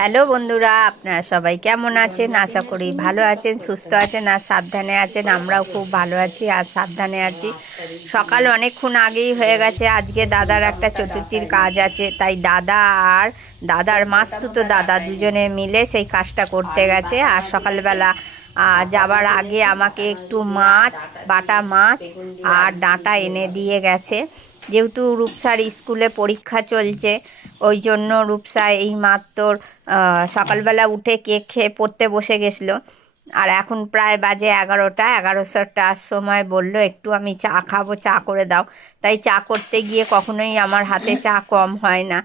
Hello বন্ধুরা, আপনারা সবাই কেমন আছেন? আশা করি ভালো আছেন, সুস্থ আছেন আর সাবধানে আছেন। আমরাও খুব ভালো আছি আর সাবধানে আছি। সকাল অনেকক্ষণ আগেই হয়ে গেছে। আজকে দাদার একটা চতুর্থীর কাজ আছে, তাই দাদা আর দাদার মাস্তুতো দাদা দুজনে মিলে সেই কাজটা করতে গেছে। আর সকালবেলা যাবার আগে আমাকে একটু মাছ, বাটা মাছ আর ডাঁটা এনে দিয়ে গেছে। যেহেতু রূপসার স্কুলে পরীক্ষা চলছে, ওই জন্য রূপসা এই মাত্র সকালবেলা উঠে কেক খেয়ে পড়তে বসে গেছিলো। আর এখন প্রায় বাজে 11টা, 11:30টার সময় বলল একটু আমি চা খাবো, চা করে দাও। তাই চা করতে গিয়ে কখনোই আমার হাতে চা কম হয় না।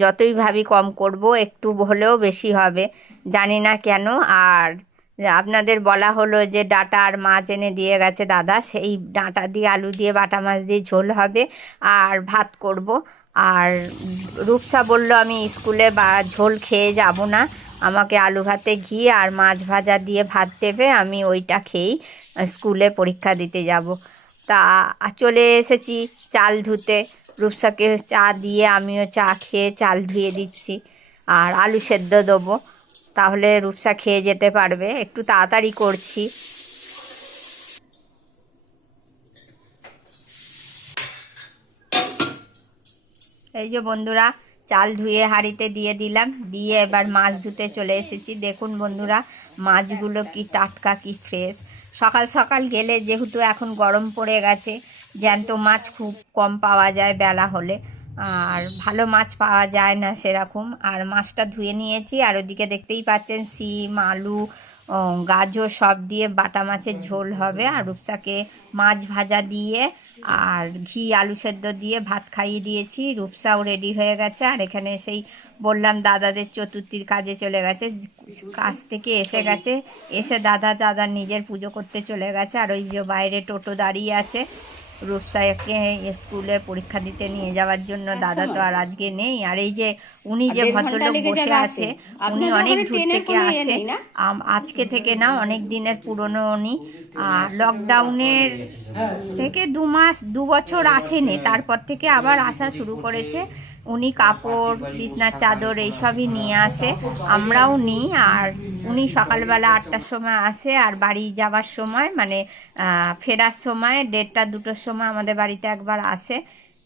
যতই ভাবি কম করব, একটু হলেও বেশি হবে, জানি না কেন। আর আপনাদের বলা হলো যে ডাঁটা আর মাছ এনে দিয়ে গেছে দাদা, সেই ডাঁটা দিয়ে আলু দিয়ে বাটা মাছ দিয়ে ঝোল হবে আর ভাত করব। আর রূপসা বলল আমি স্কুলে ঝোল খেয়ে যাব না, আমাকে আলু ভাতে ঘি আর মাছ ভাজা দিয়ে ভাত দেবে, আমি ওইটা খেয়েই স্কুলে পরীক্ষা দিতে যাব। তা চলে এসেছি চাল ধুতে। রূপসাকে চা দিয়ে আমিও চা খেয়ে চাল ধুয়ে দিচ্ছি আর আলু সেদ্ধ দেবো, তাহলে রূপসা খেয়ে যেতে পারবে। একটু তাড়াতাড়ি করছি। এই যে বন্ধুরা, চাল ধুয়ে হাঁড়িতে দিয়ে দিলাম, দিয়ে এবার মাছ ধুতে চলে এসেছি। দেখুন বন্ধুরা, মাছগুলো কি টাটকা, কি ফ্রেশ। সকাল সকাল গেলে, যেহেতু এখন গরম পড়ে গেছে, জ্যান্ত মাছ খুব কম পাওয়া যায় বেলা হলে, আর ভালো মাছ পাওয়া যায় না সেরকম। আর মাছটা ধুয়ে নিয়েছি। আর ওদিকে দেখতেই পাচ্ছেন সিম, আলু, গাজর সব দিয়ে বাটা মাছের ঝোল হবে। আর রূপসাকে মাছ ভাজা দিয়ে আর ঘি আলু সেদ্ধ দিয়ে ভাত খাইয়ে দিয়েছি। রূপসাও রেডি হয়ে গেছে। আর এখানে সেই বললাম দাদাদের চতুর্থীর কাজে চলে গেছে, কাজ থেকে এসে গেছে। এসে দাদা নিজের পুজো করতে চলে গেছে। আর ওই যে বাইরে টোটো দাঁড়িয়ে আছে রূপসাকে স্কুলে পরীক্ষা দিতে নিয়ে যাওয়ার জন্য। দাদা তো আর আজকে নেই। আর এই যে উনি যে ভদ্রলোক বসে আছে, উনি অনেক দূর থেকে আসে। আজকে থেকে না, অনেক দিনের পুরনো উনি। লকডাউনের থেকে 2 মাস 2 বছর আসেনি, তারপর থেকে আবার আসা শুরু করেছে। উনি কাপড়, বিছনার চাদর এইসবই নিয়ে আসে, আমরাও নিই। আর উনি সকালবেলা 8টার সময় আসে, আর বাড়ি যাবার সময় মানে ফেরার সময় 1:30-2টোর সময় আমাদের বাড়িতে একবার আসে।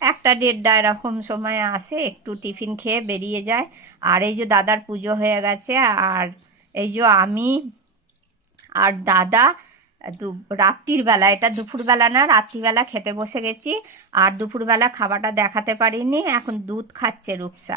1টা 1:30 এরকম সময় আসে, একটু টিফিন খেয়ে বেরিয়ে যায়। আর এই যে দাদার পুজো হয়ে গেছে। আর এই যে আমি আর দাদা রাত্রির বেলা, এটা দুপুরবেলা না, রাত্রিবেলা খেতে বসে গেছি। আর দুপুরবেলা খাবারটা দেখাতে পারিনি, এখন দুধ খাচ্ছে রূপসা।